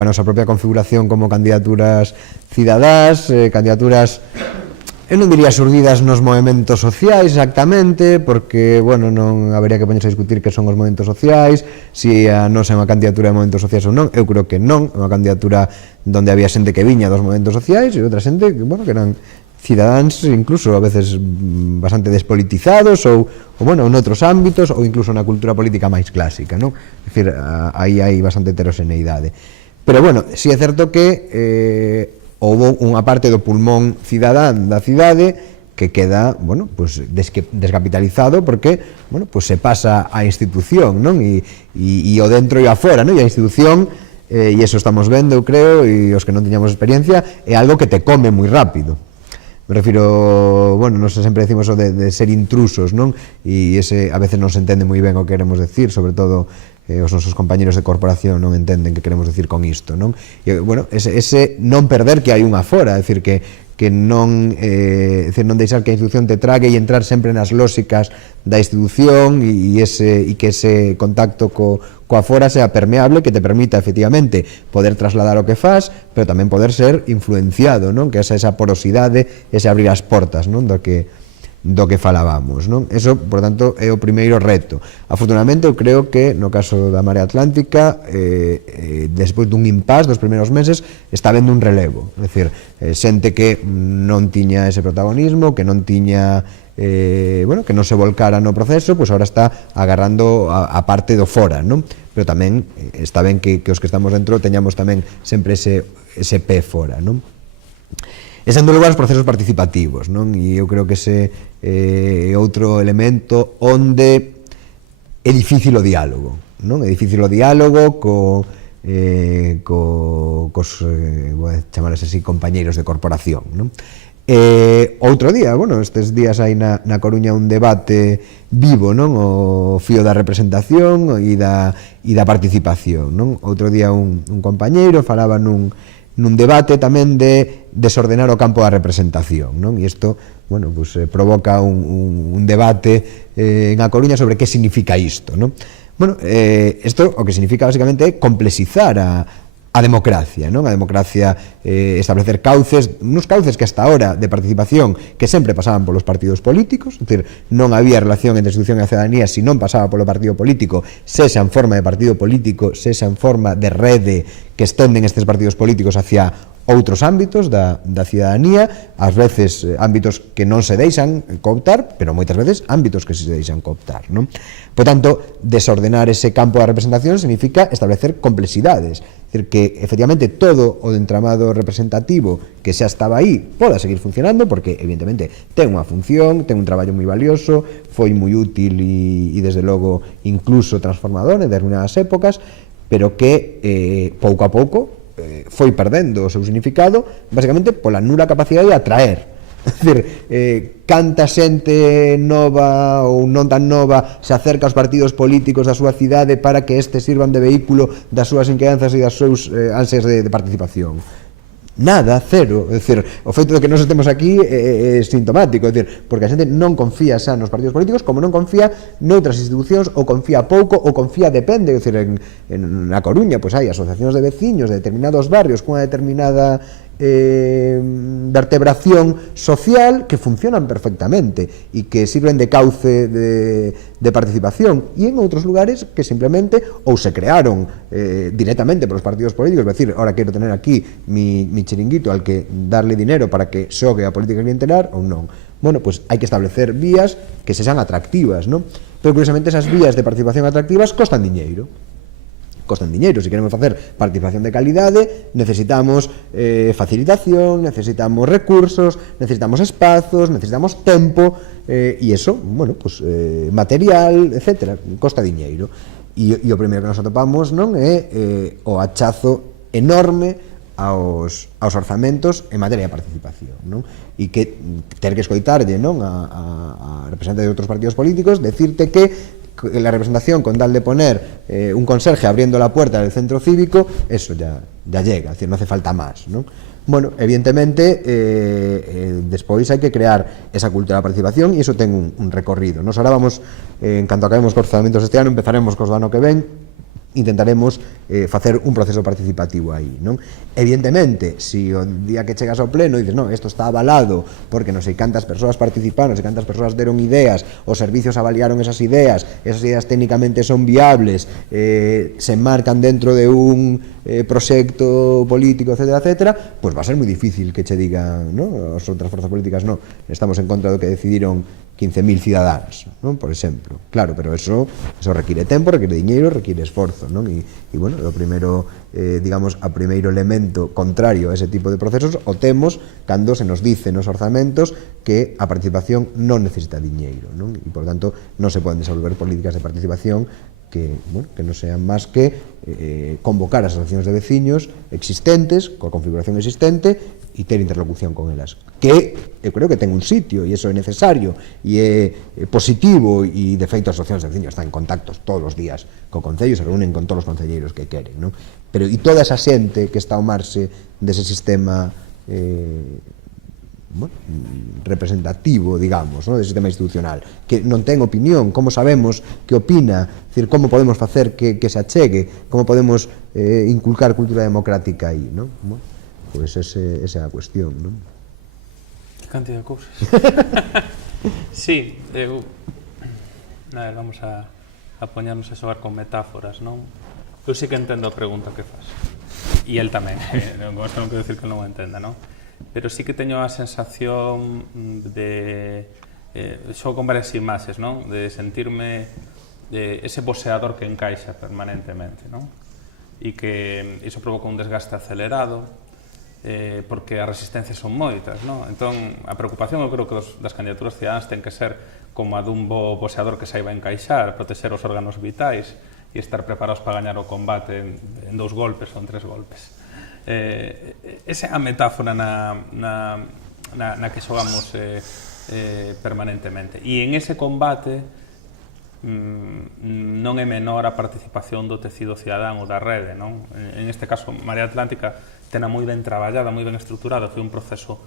a nosa propia configuración como candidaturas cidadás, candidaturas, eu non diría surdidas nos movementos sociais exactamente, porque, bueno, non habería que poñerse a discutir que son os movementos sociais, se a nosa é unha candidatura de movementos sociais ou non. Eu creo que non, é unha candidatura onde había xente que viña dos movementos sociais e outra xente, bueno, que eran cidadáns incluso a veces bastante despolitizados ou bueno, en outros ámbitos ou incluso na cultura política máis clásica, non? É dicir, aí hai bastante heteroxeneidade. Pero, bueno, si é certo que houve unha parte do pulmón cidadán da cidade que queda, bueno, pues descapitalizado porque, bueno, pues se pasa á institución, non? E o dentro e o afora, non? E a institución, e iso estamos vendo, eu creo, e os que non tiñamos experiencia, é algo que te come moi rápido. Me refiro, bueno, nos sempre decimos o de ser intrusos, non? E ese a veces non se entende moi ben o que queremos decir, sobre todo os nosos compañeros de corporación non entenden que queremos decir con isto, non? E, bueno, ese non perder que hai unha fora, é dicir, que non deixar que a institución te trague e entrar sempre nas lóxicas da institución e que ese contacto coa fora sea permeable, que te permita efectivamente poder trasladar o que faz, pero tamén poder ser influenciado, non? Que esa porosidade, ese abrir as portas, non? Do que falábamos, non? Eso, por tanto, é o primeiro reto. Afortunadamente, eu creo que no caso da Marea Atlántica, despois dun impasse dos primeiros meses, está habendo un relevo, é dicir, xente que non tiña ese protagonismo, que non tiña bueno, que non se volcara no proceso, pois agora está agarrando a parte do fora, non? Pero tamén está ben que os que estamos dentro teñamos tamén sempre ese pé fora, non? E sendo lugar os procesos participativos, non? E eu creo que ese é outro elemento onde é difícil o diálogo, non? É difícil o diálogo cos, vou chamarles así, compañeiros de corporación, non? Outro día, bueno, estes días hai na Coruña un debate vivo, non? O fío da representación e da participación, non? Outro día un compañeiro falaba nun debate tamén de desordenar o campo da representación, non? E isto, bueno, pues provoca un debate en A Coruña sobre que significa isto, non? Bueno, isto o que significa basicamente é complexizar a democracia, non? A democracia, establecer cauces, uns cauces que hasta ahora de participación que sempre pasaban polos partidos políticos, é dicir, non había relación entre a institución e a cidadanía se non pasaba polo partido político, sexa en forma de partido político, sexa en forma de rede que estenden estes partidos políticos hacia outros ámbitos da cidadanía, ás veces ámbitos que non se deixan cooptar, pero moitas veces ámbitos que se deixan cooptar, non? Por tanto, desordenar ese campo da representación significa establecer complexidades, é dicir, que efectivamente todo o entramado representativo que xa estaba aí poda seguir funcionando, porque evidentemente ten unha función, ten un traballo moi valioso, foi moi útil e desde logo incluso transformador en determinadas épocas, pero que pouco a pouco foi perdendo o seu significado basicamente pola nula capacidade de atraer. É dicir, canta xente nova ou non tan nova se acerca aos partidos políticos da súa cidade para que estes sirvan de vehículo das súas inquedanzas e das súas ansias de participación. Nada, cero. É dicir, o feito de que nós estemos aquí é sintomático, é dicir, porque a xente non confía xa nos partidos políticos, como non confía noutras institucións, ou confía pouco, ou confía, depende, é dicir, en A Coruña, pois hai asociacións de veciños de determinados barrios cunha determinada vertebración social que funcionan perfectamente e que sirven de cauce de participación, e en outros lugares que simplemente ou se crearon directamente por os partidos políticos, é dicir, ahora quero tener aquí mi chiringuito al que darle dinero para que xogue a política clientelar ou non. Bueno, pues hai que establecer vías que se sean atractivas, non? Pero curiosamente esas vías de participación atractivas costan diñeiro. Se queremos facer participación de calidade, necesitamos facilitación, necesitamos recursos, necesitamos espazos, necesitamos tempo, e iso, bueno, pues material, etcétera, costa diñeiro. E o primeiro que nos atopamos, non, é o achazo enorme aos orzamentos en materia de participación, non? E que ter que escoitarlle, non, a representantes de outros partidos políticos decirte que la representación con tal de poner un conserje abriendo la puerta del centro cívico, eso ya llega, es decir, no hace falta más, ¿no? Bueno, evidentemente despois hai que crear esa cultura de participación e iso ten un recorrido. Nos ahora vamos, en canto acabemos cos orzamentos este ano, empezaremos cos do ano que ven, intentaremos facer un proceso participativo aí, non? Evidentemente, se o día que chegas ao pleno dices, non, isto está avalado porque non sei cantas persoas participaron, non sei cantas persoas deron ideas, os servicios avaliaron esas ideas técnicamente son viables, se enmarcan dentro de un proxecto político, etcétera, etcétera, pois va a ser moi difícil que che digan, non? As outras forzas políticas non, estamos en contra do que decidiron 15.000 cidadáns, non? Por exemplo. Claro, pero eso require tempo, require diñeiro, require esforzo, non? E bueno, o primeiro, digamos, o primeiro elemento contrario a ese tipo de procesos o temos cando se nos dice nos orzamentos que a participación non necesita diñeiro, non? E, por tanto, non se poden desenvolver políticas de participación que, bueno, que non sean máis que convocar as asociacións de veciños existentes, coa configuración existente, e ter interlocución con elas, que eu creo que ten un sitio e iso é necesario e é positivo, e de feito as asociacións de veciños están en contactos todos os días co Concello, se reúnen con todos os concelleiros que queren, non? Pero e toda esa xente que está ao marxe dese sistema bueno, representativo, digamos, ¿no? Dese sistema institucional, que non ten opinión, como sabemos que opina, decir, como podemos facer que se achegue, como podemos inculcar cultura democrática aí, ¿no? Bueno, pois esa é a cuestión, non? Que cantidad de cousas. Sí, vamos a poñernos a xogar con metáforas, non? Eu sí que entendo a pregunta que faz. E el tamén, con isto non quero dicir que non o entenda, non? Pero sí que teño a sensación de... xogo con varias imaxes, non? De sentirme ese boxeador que encaixa permanentemente, non? E que iso provoca un desgaste acelerado, porque as resistencias son moitas, non? Entón, a preocupación, eu creo que das candidaturas cidadáns ten que ser como a dun bo boxeador que saiba encaixar, protexer os órganos vitais e estar preparados para gañar o combate en 2 golpes ou en 3 golpes. Esa é a metáfora na que xogamos permanentemente. E en ese combate non é menor a participación do tecido cidadán ou da rede, non? En este caso, Marea Atlántica tena moi ben traballada, moi ben estruturada, foi un proceso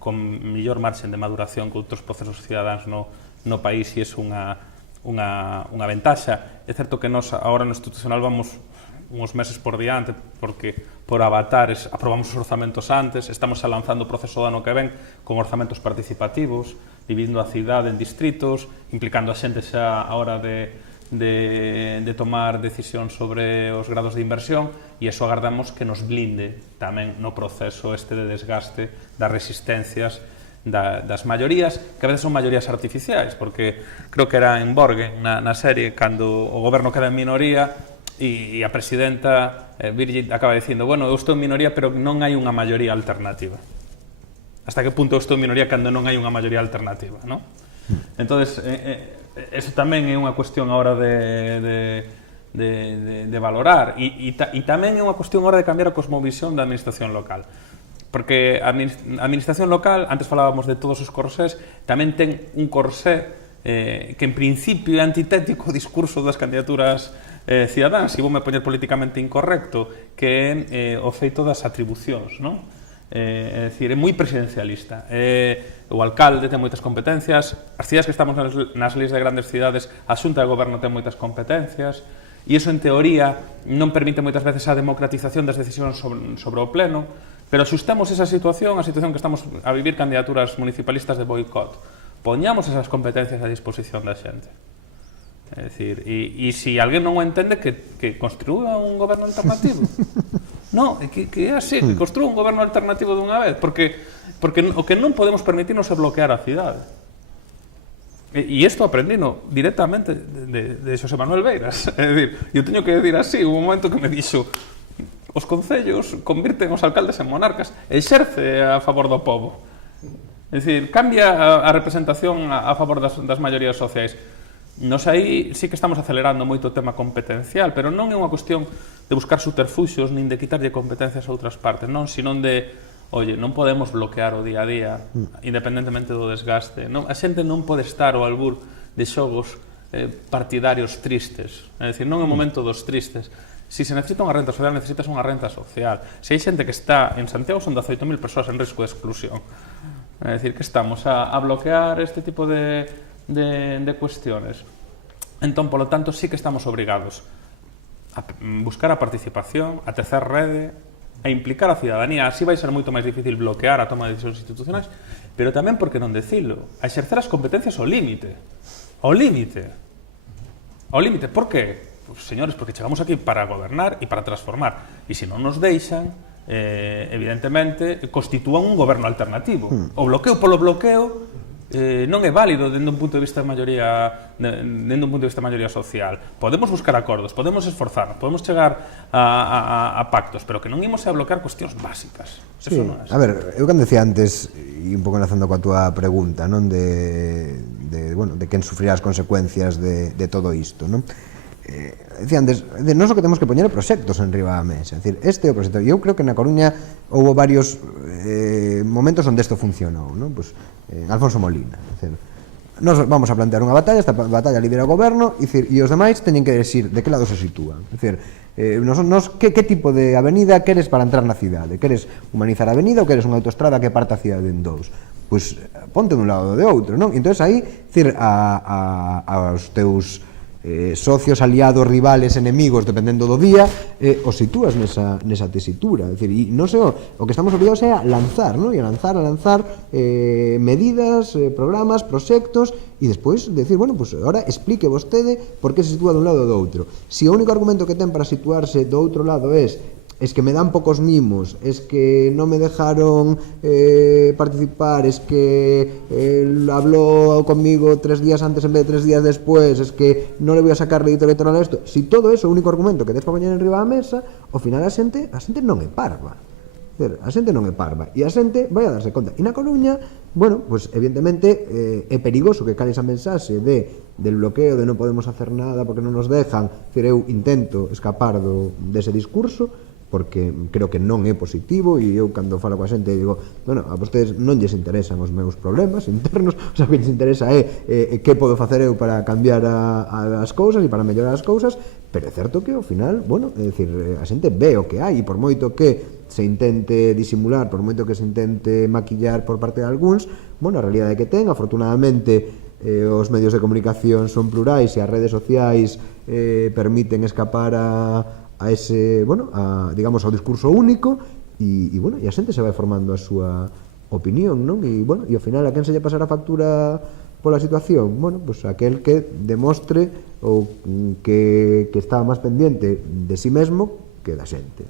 con mellor marxen de maduración que outros procesos cidadáns no país, e é unha ventaxa. É certo que nós agora no institucional vamos uns meses por diante, porque por avatares aprobamos os orzamentos antes, estamos lanzando o proceso do ano que ven con orzamentos participativos, dividindo a cidade en distritos, implicando a xente xa a hora de tomar decisión sobre os grados de inversión, e iso agardamos que nos blinde tamén no proceso este de desgaste das resistencias das maiorías, que a veces son maiorías artificiais, porque creo que era en Borgen, na serie, cando o goberno queda en minoría e a presidenta Birgit acaba dicindo, bueno, eu estou en minoría, pero non hai unha maioría alternativa. Hasta que punto eu estou en minoría cando non hai unha maioría alternativa, non? Entonces, eso tamén é unha cuestión a hora de valorar, e tamén é unha cuestión a hora de cambiar a cosmovisión da administración local, porque a administración local, antes falábamos de todos os corsés, tamén ten un corsé que en principio é antitético ao discurso das candidaturas cidadáns, e voume poñer políticamente incorrecto, que é o feito das atribucións, non? É dicir, é moi presidencialista. O alcalde ten moitas competencias, as cidades que estamos nas leis de grandes cidades, a xunta de goberno ten moitas competencias, e iso en teoría non permite moitas veces a democratización das decisións sobre o pleno, pero axustamos esa situación, a situación que estamos a vivir candidaturas municipalistas de boicot, poñamos esas competencias a disposición da xente. É dicir, e se alguén non o entende, que construa un goberno alternativo. Non, que é así, que construa un goberno alternativo dunha vez, porque o que non podemos permitirnos é bloquear a cidade. E isto aprendino directamente de Xosé Manuel Beiras. É dicir, eu teño que decir así, un momento que me dixo, os concellos convirten os alcaldes en monarcas, exerce a favor do povo. É dicir, cambia a representación a favor das maiorías sociais. Nos aí sí que estamos acelerando moito o tema competencial, pero non é unha cuestión de buscar subterfuxios nin de quitarlle competencias a outras partes, non, sino de, oye, non podemos bloquear o día a día, independentemente do desgaste. Non, a xente non pode estar ao albur de xogos partidarios tristes, é dicir, non é o momento dos tristes. Se se necesita unha renta social, necesitas unha renta social. Se hai xente que está en Santiago, son 18.000 persoas en risco de exclusión. É dicir, que estamos a bloquear este tipo de cuestiones. Entón, polo tanto, sí que estamos obrigados buscar a participación, a tecer rede, a implicar a cidadanía. Así vai ser moito máis difícil bloquear a toma de decisións institucionais, pero tamén, por que non decilo, a exercer as competencias ao límite. Ao límite. Ao límite. Por qué? Pues, señores, porque chegamos aquí para gobernar e para transformar. E se non nos deixan, evidentemente, constitúan un goberno alternativo. O bloqueo polo bloqueo non é válido dende un punto de vista de maioría social. Podemos buscar acordos, podemos esforzarnos, podemos chegar a pactos, pero que non imos a bloquear cuestións básicas. Sí, non é. A ver, eu cando decía antes, e un pouco enlazando coa túa pregunta, non, de quen sufrirá as consecuencias de todo isto, non? Decía antes, non só que temos que poñer proxectos en riba da mesa, é dicir, este é o proxecto. Eu creo que na Coruña houve varios momentos onde isto funcionou, non? Pues, Alfonso Molina, é dicir, nos vamos a plantear unha batalla, esta batalla lidera o goberno, e os demais teñen que decir de que lado se sitúan, é dicir, que tipo de avenida queres para entrar na cidade? Queres humanizar a avenida ou queres unha autoestrada que parta a cidade en dous? Pois ponte dun lado ou de outro, non? E entón aí, dicir, aos teus socios, aliados, rivales, enemigos, dependendo do día, os sitúas nesa tesitura. É dicir, e non sei, o que estamos obligados é a lanzar, non? E a lanzar medidas, programas, proxectos, e despois decir, bueno, pues ahora explique vostede por que se sitúa dun lado ou do outro. Se o único argumento que ten para situarse do outro lado es que me dan pocos mimos, es que no me dejaron participar, es que habló conmigo 3 días antes en vez de 3 días después, es que no le voy a sacar rédito electoral a esto. Si todo eso é o único argumento que tes para poñer en riba da mesa, ao final a xente non é parva. A xente non é parva e a xente vai a darse conta. E na Coruña, bueno, pues evidentemente é perigoso que cale esa mensaxe del bloqueo, de non podemos hacer nada porque non nos dejan. Eu intento escapar dese discurso, porque creo que non é positivo, e eu cando falo coa xente digo, bueno, a vostedes non lles interesan os meus problemas internos, o sea, o que lles interesa é que podo facer eu para cambiar as cousas e para mellorar as cousas, pero é certo que ao final, bueno, é dicir, a xente ve o que hai, e por moito que se intente disimular, por moito que se intente maquillar por parte de algúns, bueno, a realidade que ten, afortunadamente, os medios de comunicación son plurais e as redes sociais permiten escapar a ese, bueno, digamos, ao discurso único, e bueno, e a xente se vai formando a súa opinión, non? E bueno, e ao final a quen se lle pasará a factura pola situación? Bueno, pues aquel que demostre ou que está máis pendiente de si mesmo que da xente.